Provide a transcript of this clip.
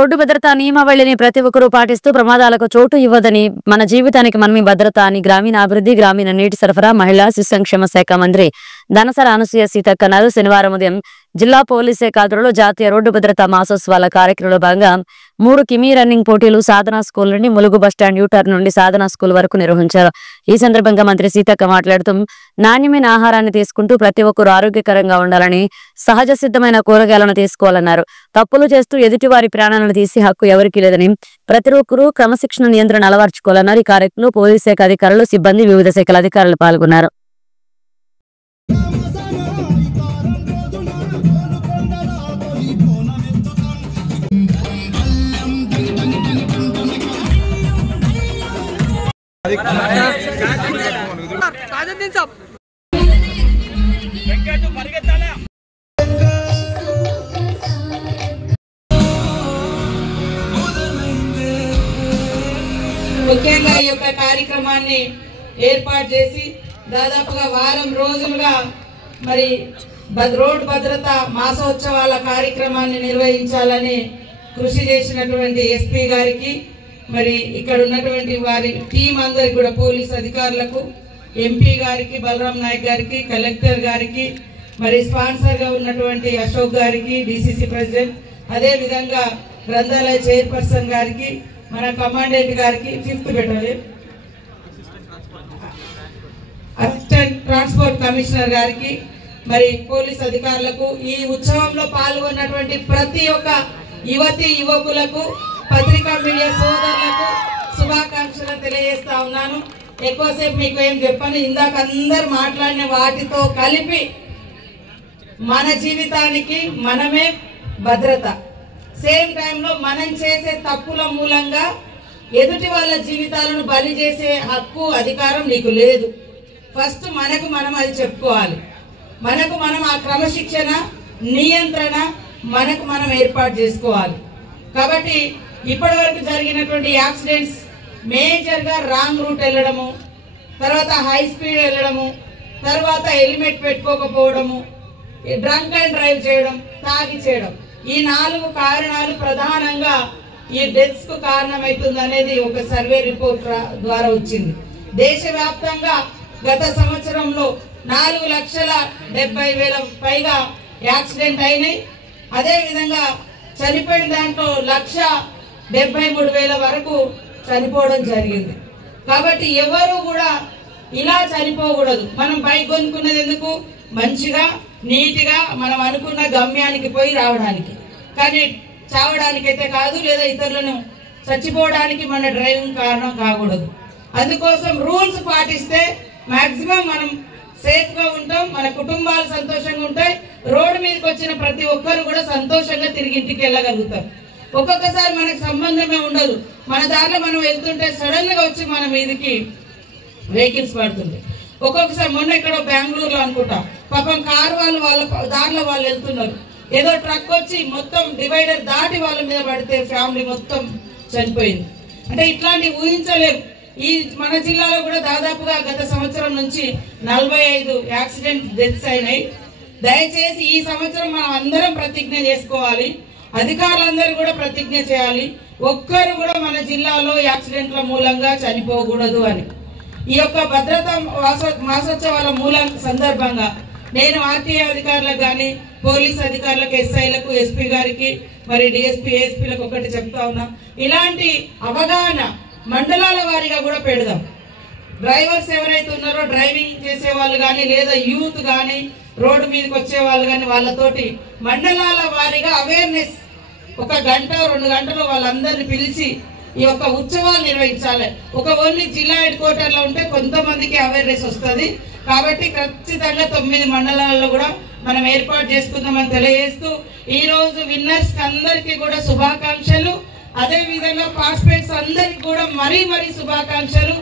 Road భద్రతా నియమావళిని ప్రతి ఒక్కరూ పాటిస్తూ ప్రమాదాలకు చోటు ఇవ్వదని, మన జీవితానికి మనమే భద్రత అని గ్రామీణాభివృద్ధి, గ్రామీణ నీటి సరఫరా, మహిళా శిశు సంక్షేమ శాఖ మంత్రి ధనసర అనసూయ సీతక్క అన్నారు. శనివారం ఉదయం జిల్లా పోలీస్ శాఖ ఆధ్వర్యంలో జాతీయ రోడ్డు భద్రతా మాసోత్సవాల కార్యక్రమంలో భాగంగా 3 కిమీ రన్నింగ్ పోటీలు సాధనా స్కూల్ నుండి ములుగు బస్టాండ్ యూటర్న్ నుండి సాధనా స్కూల్ వరకు నిర్వహించారు. ఈ సందర్భంగా మంత్రి సీతక్క మాట్లాడుతూ నాణ్యమైన ఆహారాన్ని తీసుకుంటూ ప్రతి ఒక్కరూ ఆరోగ్యకరంగా ఉండాలని, సహజ సిద్ధమైన కూరగాయలను తీసుకోవాలన్నారు. తప్పులు చేస్తూ ఎదుటివారి ప్రాణాలను తీసి హక్కు ఎవరికీ లేదని, ప్రతి ఒక్కరూ క్రమశిక్షణ నియంత్రణ అలవర్చుకోవాలన్నారు. ఈ కార్యక్రమంలో పోలీస్ శాఖ అధికారులు, సిబ్బంది, వివిధ శాఖల అధికారులు పాల్గొన్నారు. ముఖ్యంగా ఈ యొక్క కార్యక్రమాన్ని ఏర్పాటు చేసి దాదాపుగా వారం రోజులుగా మరి రోడ్ భద్రత మాసోత్సవాల కార్యక్రమాన్ని నిర్వహించాలని కృషి చేసినటువంటి ఎస్పీ గారికి, మరి ఇక్కడ ఉన్నటువంటి వారి టీం అందరికి కూడా, పోలీస్ అధికారులకు, ఎంపీ గారికి, బలరాం నాయక్ గారికి, కలెక్టర్ గారికి, మరి స్పాన్సర్ గా ఉన్నటువంటి అశోక్ గారికి, డిసిసి ప్రెసిడెంట్, అదే విధంగా గ్రంథాలయ చైర్పర్సన్ గారికి, మన కమాండెంట్ గారికి, 5th battalion assistant transport commissioner గారికి, మరి పోలీస్ అధికారులకు, ఈ ఉత్సవంలో పాల్గొన్నటువంటి ప్రతి ఒక్క యువతి యువకులకు, పత్రికా మీడియా సోదరులకు శుభాకాంక్షలు తెలియజేస్తా ఉన్నాను. ఎక్కువసేపు మీకు ఏం చెప్పను, ఇందాక అందరు మాట్లాడిన వాటితో కలిపి మన జీవితానికి మనమే భద్రత. సేమ్ టైంలో మనం చేసే తప్పుల మూలంగా ఎదుటి వాళ్ళ జీవితాలను బలి చేసే హక్కు, అధికారం నీకు లేదు. ఫస్ట్ మనకు మనం అది చెప్పుకోవాలి. మనకు మనం ఆ క్రమశిక్షణ, నియంత్రణ మనకు మనం ఏర్పాటు చేసుకోవాలి. కాబట్టి ఇప్పటి వరకు జరిగినటువంటి యాక్సిడెంట్స్ మేజర్ గా రాంగ్ రూట్ వెళ్ళడము, తర్వాత హై స్పీడ్ వెళ్ళడము, తర్వాత హెల్మెట్ పెట్టుకోకపోవడము, డ్రంక్ అండ్ డ్రైవ్ చేయడం, తాగి చేయడం, ఈ 4 కారణాలు ప్రధానంగా ఈ డెత్స్ కు కారణమవుతుంది అనేది ఒక సర్వే రిపోర్ట్ ద్వారా వచ్చింది. దేశవ్యాప్తంగా గత సంవత్సరంలో 4,70,000 పైగా యాక్సిడెంట్ అయినాయి. అదే విధంగా చనిపోయిన దాంట్లో 1,73,000 వరకు చనిపోవడం జరిగింది. కాబట్టి ఎవరు కూడా ఇలా చనిపోకూడదు. మనం బైక్ కొనుక్కున్నది ఎందుకు? మంచిగా నీట్గా మనం అనుకున్న గమ్యానికి పోయి రావడానికి, కానీ చావడానికైతే కాదు, లేదా ఇతరులను చచ్చిపోవడానికి మన డ్రైవింగ్ కారణం కాకూడదు. అందుకోసం రూల్స్ పాటిస్తే మాక్సిమం మనం సేఫ్ గా ఉంటాం, మన కుటుంబాలు సంతోషంగా ఉంటాయి, రోడ్డు మీదకి వచ్చిన ప్రతి ఒక్కరు కూడా సంతోషంగా తిరిగి ఇంటికి వెళ్ళగలుగుతాం. ఒక్కొక్కసారి మనకు సంబంధమే ఉండదు, మన దారిలో మనం వెళ్తుంటే సడన్ గా వచ్చి మన మీదకి వెహికల్స్ పడుతుంటాయి. ఒక్కొక్కసారి మొన్న ఇక్కడ బెంగళూరులో అనుకుంటా, పాపం కారు వాళ్ళ దారిలో వాళ్ళు వెళ్తున్నారు, ఏదో ట్రక్ వచ్చి మొత్తం డివైడర్ దాటి వాళ్ళ మీద పడితే ఫ్యామిలీ మొత్తం చనిపోయింది. అంటే ఇట్లాంటివి ఊహించలేము. ఈ మన జిల్లాలో కూడా దాదాపుగా గత సంవత్సరం నుంచి 45 యాక్సిడెంట్ డెత్స్ అయినాయి. దయచేసి ఈ సంవత్సరం మనం అందరం ప్రతిజ్ఞ చేసుకోవాలి, అధికారులందరూ కూడా ప్రతిజ్ఞ చేయాలి, ఒక్కరు కూడా మన జిల్లాలో యాక్సిడెంట్ల మూలంగా చనిపోకూడదు అని. ఈ యొక్క భద్రతా మాసోత్సవాల సందర్భంగా నేను ఆర్టీఏ అధికారులకు కానీ, పోలీస్ అధికారులకు, ఎస్ఐలకు, ఎస్పీ గారికి, మరి డిఎస్పీ, ఏఎస్పీలకు ఒకటి చెప్తా ఉన్నా, ఇలాంటి అవగాహన మండలాల వారీగా కూడా పెడదాం. డ్రైవర్స్ ఎవరైతే ఉన్నారో, డ్రైవింగ్ చేసే వాళ్ళు కానీ, లేదా యూత్ కానీ, రోడ్డు మీదకి వచ్చే వాళ్ళు కానీ, వాళ్ళతోటి మండలాల వారీగా అవేర్నెస్ 1 గంట 2 గంటలు వాళ్ళందరినీ పిలిచి ఈ యొక్క ఉత్సవాలు నిర్వహించాలి. ఒక ఓన్లీ జిల్లా హెడ్ క్వార్టర్ లో ఉంటే కొంతమందికి అవేర్నెస్ వస్తుంది. కాబట్టి ఖచ్చితంగా 9 మండలాల్లో కూడా మనం ఏర్పాటు చేసుకుందామని తెలియజేస్తూ, ఈ రోజు విన్నర్స్ అందరికీ కూడా శుభాకాంక్షలు. అదే విధంగా పార్టిసిపేట్స్ అందరికి కూడా మరీ శుభాకాంక్షలు.